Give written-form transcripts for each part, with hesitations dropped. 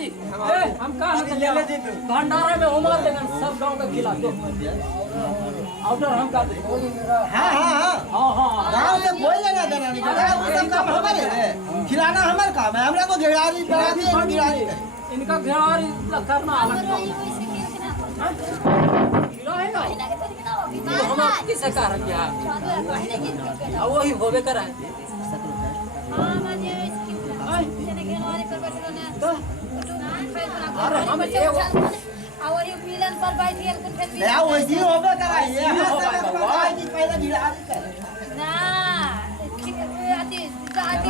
जी हम कहाँ भंडारा में उमा देंगे सब गांव का खिला दो ऑर्डर हम कर देंगे। हाँ हाँ हाँ हाँ हाँ गाँव से कोई लेना देना नहीं वो सब काम हमारे है, खिलाना हमारे काम है, हमरा को घेरारी बनाती है घेरारी इनका घेरारी करना अलग काम खिलाएगा हम किसे कारण क्या अब वही होवे करा है। अरे हम और ये मिलन पर बैठिए कुछ खेत नहीं वैसी होबे कराइए पहले घेरारी करे ना आती आती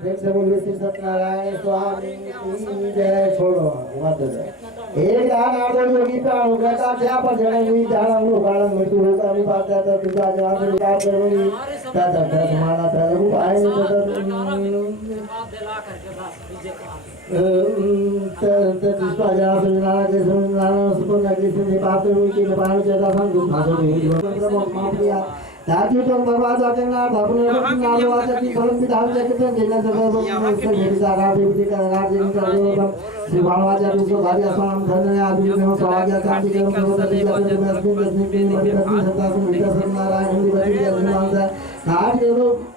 एक से बोलिए श्री सत्यनारायण स्वामी की जय। छोड़ो मत एक दान आदर योगी प्राण उग्रता क्या पर जड़े हुई जाना हूँ कारण मृत्यु होगा नहीं पाता था तुझा जवाब विचार करोगी तथा समाना था रूप आए तथा जहाँ से नाना के नाना सुपुर नगरी से निपात हुई कि निपात चेता संग दुख भाषण हुई माफ किया धातु तो भगवान जाकेना अपने नालो आते की फल विधान जगत में देना जगत में से भेजा का देवती का राज इनका जो श्री भगवान जाति को भारी आसाम धन्य आदि में स्वागत शांति के में होता है जब में अस्मिन दसवीं की मध्यप्रति सत्ता से मिलकर सत्यनारायण हिंदी बची के निर्माण से घाट के लोग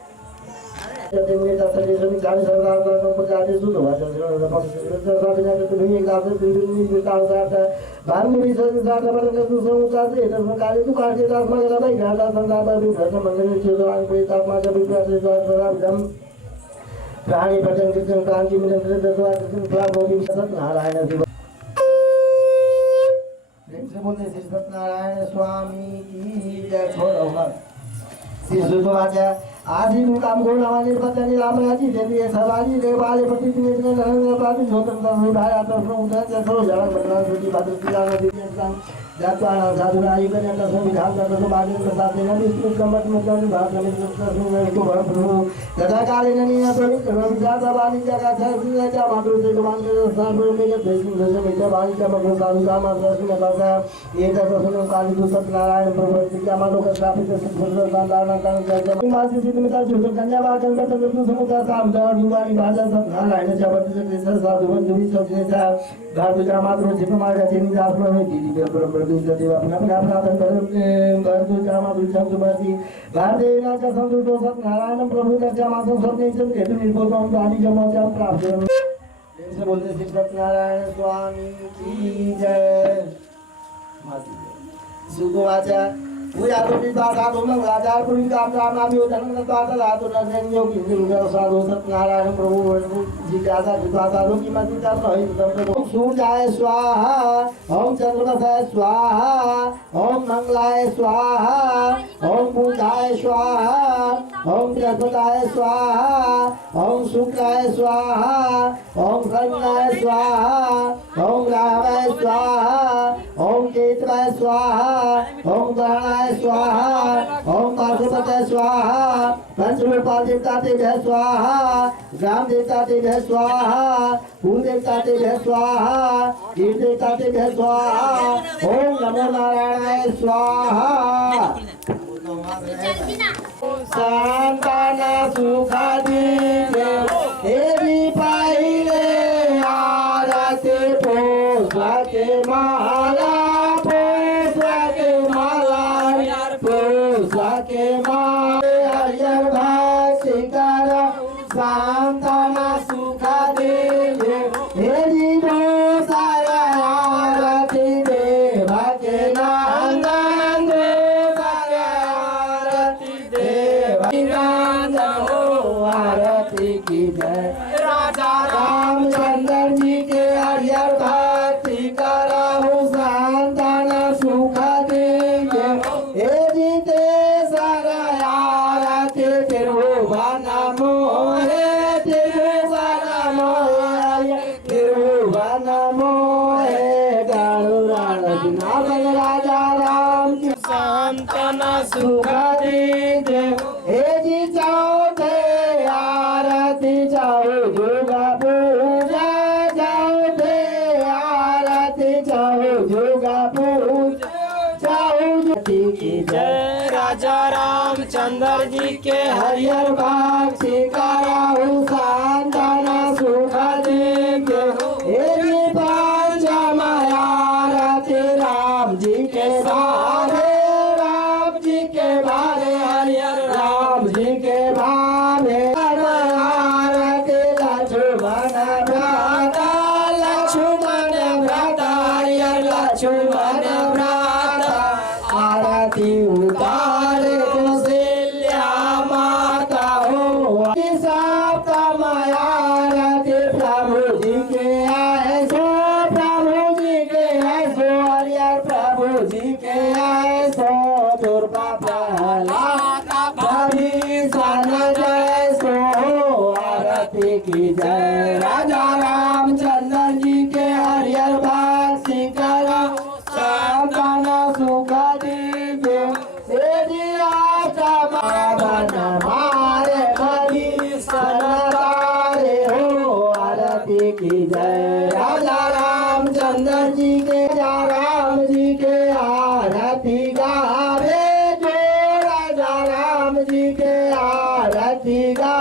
जब में दस से सभी चालीस सरदार को पचास सुन हुआ चल रहा है पक्ष से साथ जाकर तो नहीं एक लाख से बिल्कुल बेटा होता है बाहर में भी सब साथ बदल के दूसरों को चाहते हैं तो काली तो काटे दास मगर भाई घाटा संसार पर भी भ्रम मंगल के द्वारा पे तापमान जब भी प्रयास द्वारा जम प्राणी भजन कीर्तन क्रांति मिलन के द्वारा कृष्ण फला भोगी सत्यनारायण शिव प्रेम से बोलते श्री सत्यनारायण स्वामी की जय। छोड़ो मत श्री सुधवाचा आदि मुकाम गुणवानी पतनी रामराजी देवी सवारी देवाले पति ने नरंग पाति जोतन दर भाया तो उठा जसो जड़ बदला सुति भद्र तिला नदी इंसान जातवाना साधुना युगन का संविधान का तो बादल प्रसाद देना विष्णु कमत मुकन भाग में सुन को भर प्रभु तथा काले ननी तो रवि जाता वाली जगह था जा मातृ से भगवान के स्थान पर में के जैसे मित्र वाली का मगन साधु का मात्र में लगा ये तो सुनो काली तो सत्यनारायण प्रभु का मानो का स्थापित सुंदर दाना का जय मासी मिता जो कन्या वाचन का तो समुदाय साम जड़ दुवानी भाषा सत्यनारायण जबरदस्त से कृष्ण साधु बंधु सब जैसा घाट का मात्र से मार का चिन्ह दास में दीदी ब्रह्म दूसरा देव अपना प्रार्थना कर भरतु जामा विचार सुमति भारते ना का संतोष सत्यनारायण प्रभु का जामा सब ने सब के निर्भर हम वाणी जमा जा प्राप्त से बोलते श्री सत्यनारायण स्वामी की जय। मासी सुगवाचा पूजा तो विवादा तो मंगलाचार पुरी का प्रार्थना भी धर्म का ताला तो नजर योगी दुर्गा साधु सत्यनारायण प्रभु जी का विवादा तो की मति का नहीं तो सूर्याय स्वाहा ओम चंद्रमसाय स्वाहा ओम मंगलाय स्वाहा ओम पूजाय स्वाहा ओम बृहस्पताय स्वाहा ओम शुक्राय स्वाहा ओम शनियाय स्वाहा ओम राहवाय स्वाहा ओम केतवाय स्वाहा ओम गणाय स्वाहा ओम पार्श्वपतये स्वाहा पंचरूपा देवता तेभ्यः स्वाहा ग्राम देवता तेभ्यः स्वाहा कुल देवता तेभ्यः स्वाहा ईश देवता तेभ्यः स्वाहा ओम नमो नारायणाय स्वाहा संतान सुखादि देवी पाहिले आरती पोषके माला के हरियर भक्ति कर सांतना सुखा दे हेरी दो सारा आरती दे भके नंदन दो सारा आरती दे नंदन हो आरती की जय। राजा रामचंद्र जी के हरियर भक्ति करहु सांतना सुखा दे हेरी दे राजा राम की सांतना सुखा दे हे जी जाओ थे आरती जाओ हरियर बाग सीकाराहु संतान सुख देके एरी पंचमाया आरती राम जी के बारे हरियर राम जी के बारे आरती लक्ष्मण भ्राता हरियर लक्ष्मण भ्राता आरती उतारे कौशल्या माता हो सप्तमया आरती प्रभु जी के ऐसो हरियर प्रभु जी के ऐसो दुर्गा प्रहलाद भविष्ण जय सो आरती की जय राजा रामचंद्र जी के हरियर बाग सीकरा संतान सुख दिव्य मारे भविष्य हो आरती की जय राजा रामचंद्र जी के राम जी के आरती गावे जो राजा राम जी के आरती गा